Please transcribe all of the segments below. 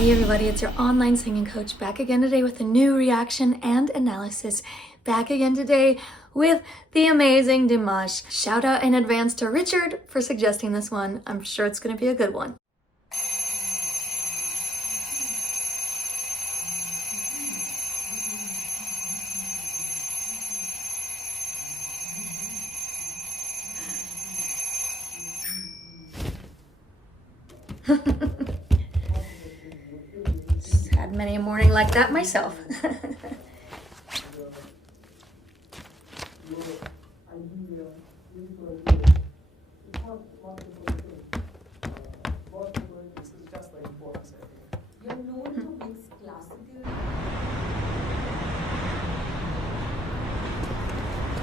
Hey everybody, it's your online singing coach back again today with a new reaction and analysis. Back again today with the amazing Dimash. Shout out in advance to Richard for suggesting this one. I'm sure it's going to be a good one. Had many a morning like that myself.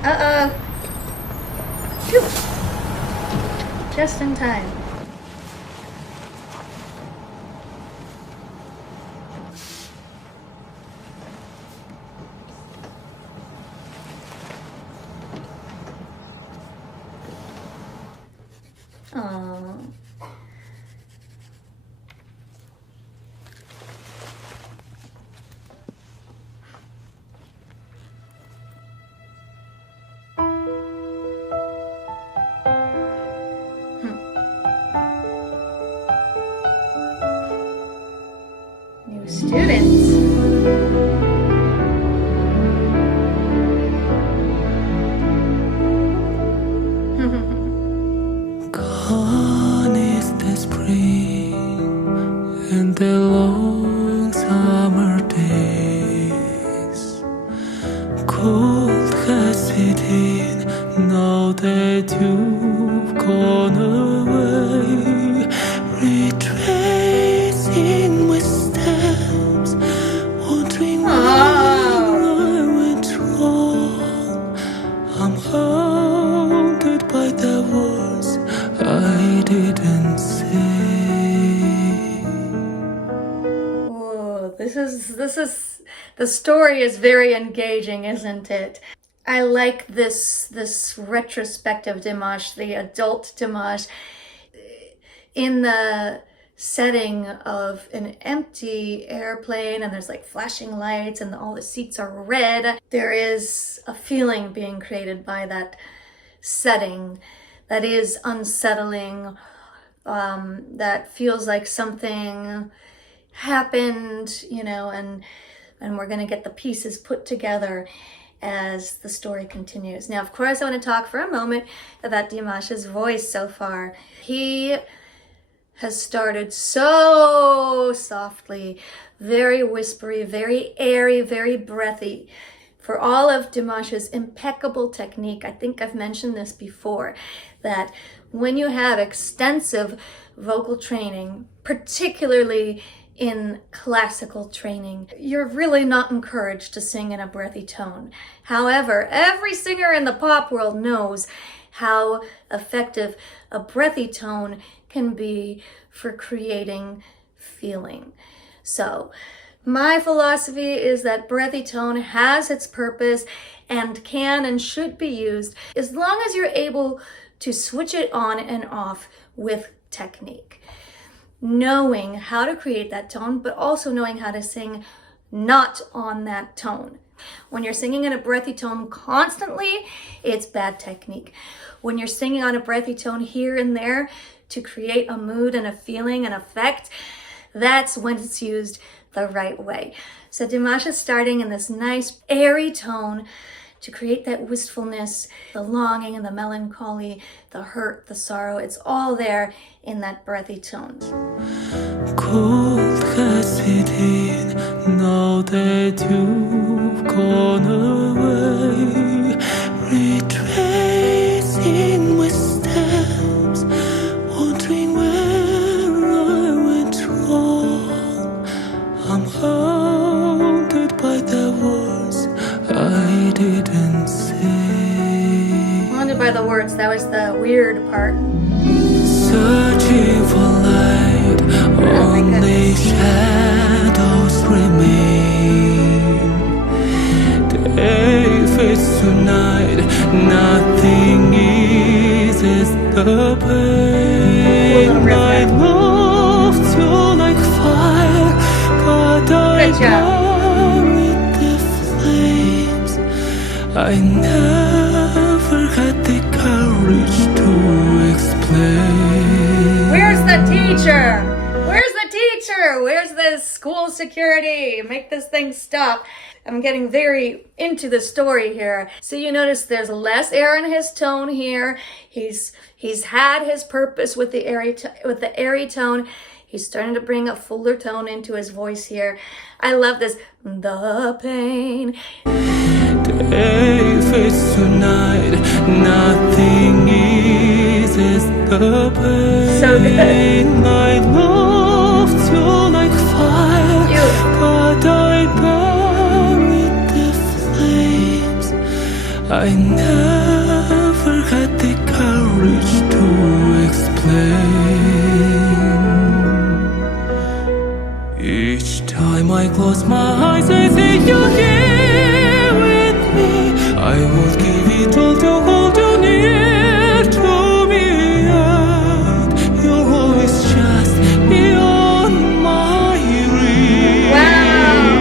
Uh-oh. Phew. Just in time. Aww. New students. Gone is the spring and the long summer days. Cold has set in now that you've gone away. Retracing my steps, wondering where I went wrong. I'm haunted by the words I didn't say. Whoa, the story is very engaging, isn't it? I like this retrospective Dimash, the adult Dimash, in the setting of an empty airplane, and there's like flashing lights and all the seats are red. There is a feeling being created by that setting that is unsettling, that feels like something happened, you know, and we're gonna get the pieces put together as the story continues. Now, of course, I want to talk for a moment about Dimash's voice so far. He has started so softly, very whispery, very airy, very breathy. For all of Dimash's impeccable technique, I think I've mentioned this before, that when you have extensive vocal training, particularly in classical training, you're really not encouraged to sing in a breathy tone. However, every singer in the pop world knows how effective a breathy tone can be for creating feeling. So my philosophy is that breathy tone has its purpose and can and should be used as long as you're able to switch it on and off with technique. Knowing how to create that tone, but also knowing how to sing not on that tone. When you're singing in a breathy tone constantly, it's bad technique. When you're singing on a breathy tone here and there to create a mood and a feeling and effect, that's when it's used the right way. So Dimash is starting in this nice airy tone to create that wistfulness, the longing and the melancholy, the hurt, the sorrow. It's all there in that breathy tone. Cold has set in now that you've gone away. Retracing my steps, wondering where I went wrong. I'm haunted by the words I didn't say. Haunted by the words, that was the weird part. Searching for light, only shadows remain. Day fades tonight, nothing eases the pain. I loved you like fire, I never had the courage to explain. Where's the teacher? Where's the teacher? Where's the school security? Make this thing stop. I'm getting very into the story here. So you notice there's less air in his tone here. He's had his purpose with the airy tone. He's starting to bring a fuller tone into his voice here. I love this. The pain. If it's tonight, nothing eases the pain. So good. I loved you like fire, but I buried the flames. I never had the courage to explain. Each time I close my eyes, I see you here with me. I would give it all to hold you near to me, and you're always just beyond my reach. Wow!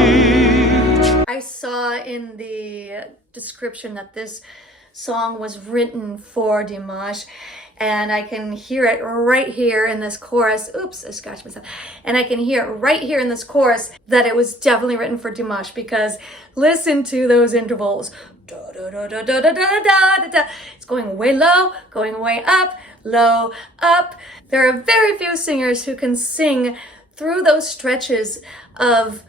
I saw in the description that this song was written for Dimash, and I can hear it right here in this chorus. Oops, I scratched myself. And I can hear it right here in this chorus that it was definitely written for Dimash, because listen to those intervals. Da, da, da, da, da, da, da, da, da. It's going way low, going way up, low, up. There are very few singers who can sing through those stretches of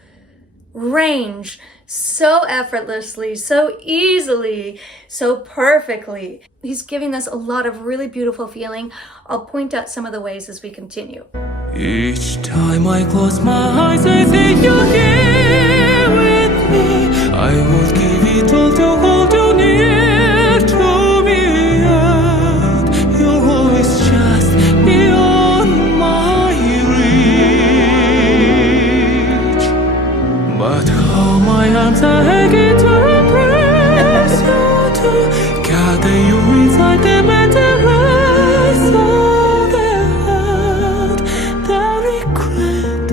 range so effortlessly, so easily, so perfectly. He's giving us a lot of really beautiful feeling. I'll point out some of the ways as we continue. Each time I close my eyes, I see you here with me. I would give it all to hold you near to me, and you're always just beyond my reach. But how my arms are aching to embrace you, to gather you inside them and erase all the hurt, the regret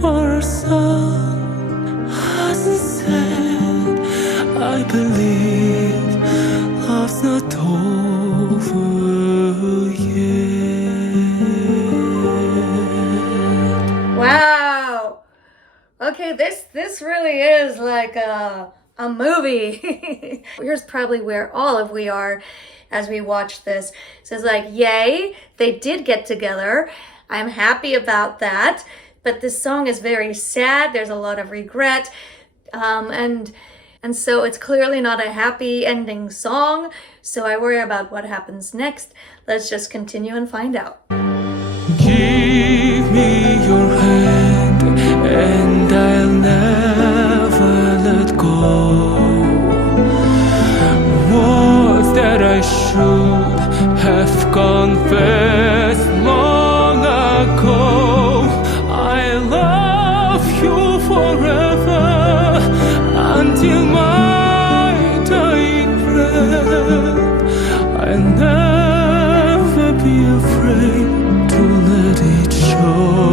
for a song hasn't said. I believe love's not over yet. Wow. Okay, this really is like a movie. Here's probably where all of we are as we watch this. It says like, yay, they did get together. I'm happy about that. But this song is very sad. There's a lot of regret. And so it's clearly not a happy ending song. So I worry about what happens next. Let's just continue and find out. Give me your hand, and I'll never let go. Words that I should have confessed long ago. I love you forever until my dying breath. I'll never be afraid to let it show.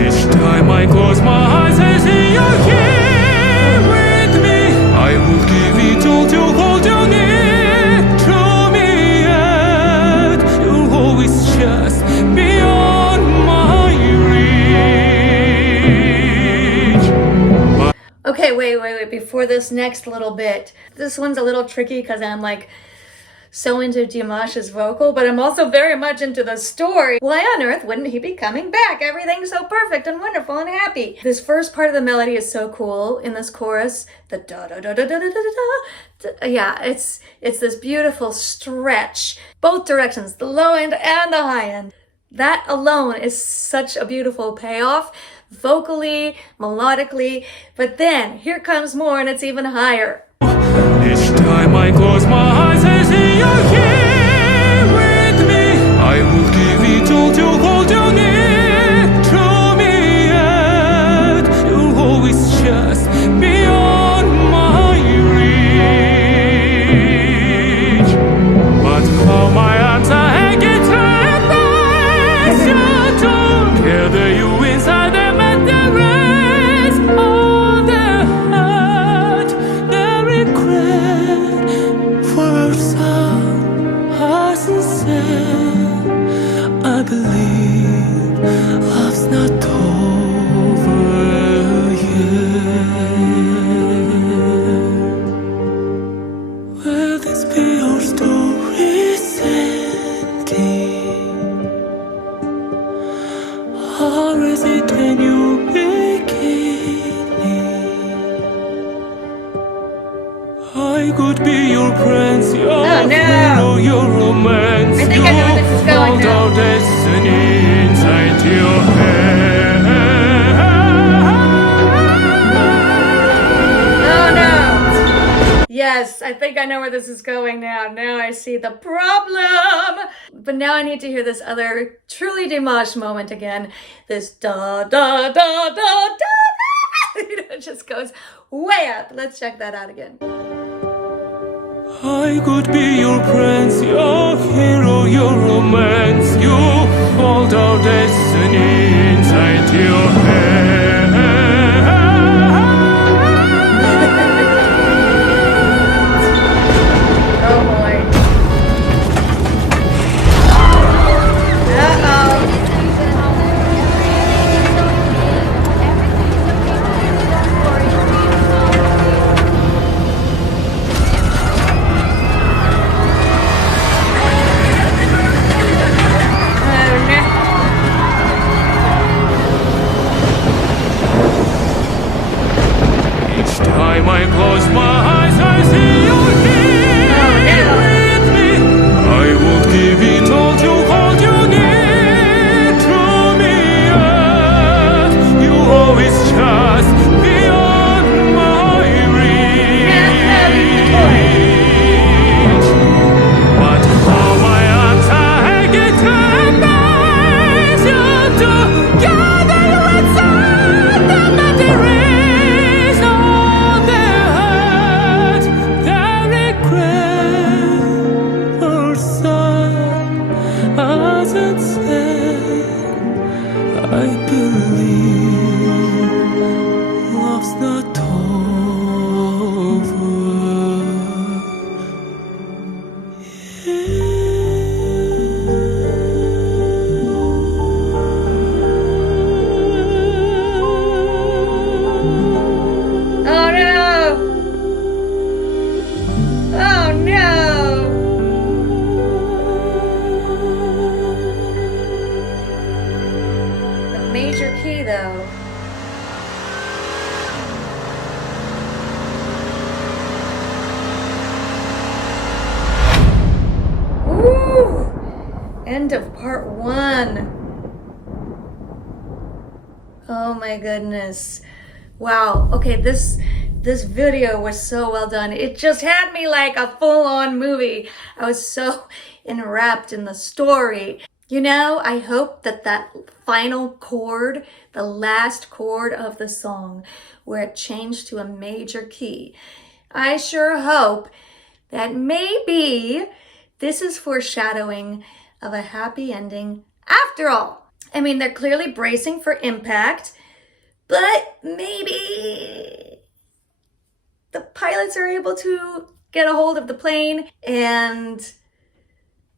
Each time I close my eyes, I see you here with me. I will give it all to hold you near to me, and you're always just beyond my reach. Okay, wait. Before this next little bit, this one's a little tricky because I'm like so into Dimash's vocal, but I'm also very much into the story. Why on earth wouldn't he be coming back? Everything's so perfect and wonderful and happy. This first part of the melody is so cool in this chorus. The da da da da da da da da. Yeah, it's this beautiful stretch, both directions, the low end and the high end. That alone is such a beautiful payoff, vocally, melodically, but then here comes more and it's even higher. Each time I close my eyes, I see you here with me. I will give it all to hold you near to me, and you're always just beyond my reach. But how my arms are hanging to embrace you, to gather you inside them and erase all the hurt. said, I believe love's not over yet. Will this be our story's ending? Or is it a new beginning? I could be your prince, your hero, your romance. I think I know where this is going now. Our destiny inside your head. Oh no! Yes, I think I know where this is going now. Now I see the problem. But now I need to hear this other truly Dimash moment again. This da da da da da da. It just goes way up. Let's check that out again. I could be your prince, your hero, your romance. You hold our destiny inside your head. Oh boy. Each time I close my eyes, I see you here with me. I would give it all to hold you near to me. Yet you always just beyond my reach. But how my arms hang it and eyes you together you inside the materials of the heart. The regret for some as it said, I believe love's not over. Oh no! Oh no! The major key though. Woo! End of part 1. Oh my goodness. Wow. Okay, this video was so well done. It just had me like a full-on movie. I was so enwrapped in the story. You know, I hope that that final chord, the last chord of the song, where it changed to a major key, I sure hope that maybe this is foreshadowing of a happy ending after all. I mean, they're clearly bracing for impact, but maybe the pilots are able to get a hold of the plane and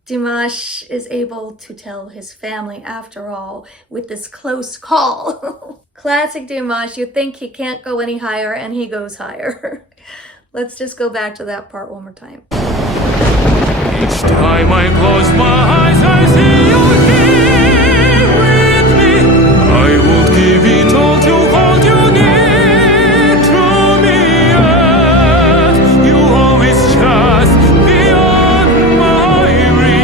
Dimash is able to tell his family after all with this close call. Classic Dimash, you think he can't go any higher and he goes higher. Let's just go back to that part one more time. Each time I close my eyes, I see you here with me. I would give it all to hold you near to me. Yet you always just beyond my reach.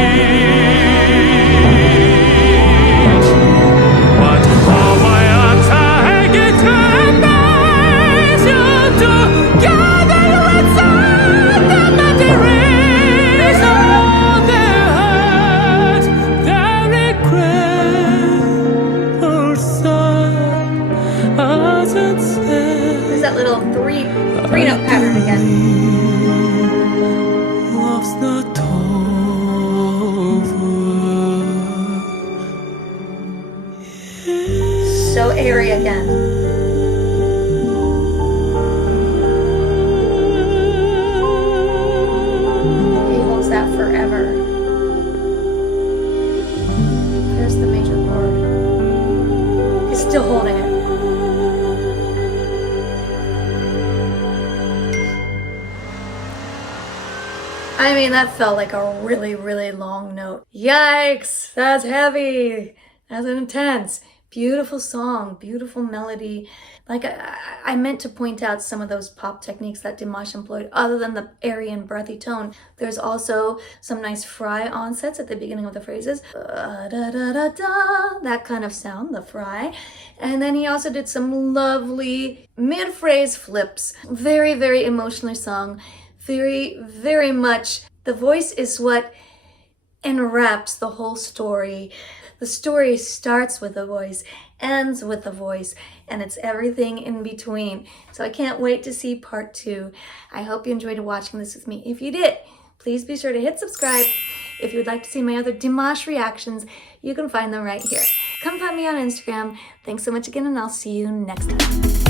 But how my arms hang it and eyes you together you inside the materials of the heart. The regret for some as it said. There's that little three note pattern again. Love's not over. So airy again. He holds that forever. Still holding it. I mean, that felt like a really, really long note. Yikes, that's heavy. That's intense. Beautiful song, beautiful melody. Like I meant to point out some of those pop techniques that Dimash employed, other than the airy and breathy tone. There's also some nice fry onsets at the beginning of the phrases. Da, da, da, da, that kind of sound, the fry. And then he also did some lovely mid-phrase flips. Very, very emotionally sung. Very, very much. The voice is what enwraps the whole story. The story starts with the voice, ends with the voice, and it's everything in between. So I can't wait to see part 2. I hope you enjoyed watching this with me. If you did, please be sure to hit subscribe. If you would like to see my other Dimash reactions, you can find them right here. Come find me on Instagram. Thanks so much again, and I'll see you next time.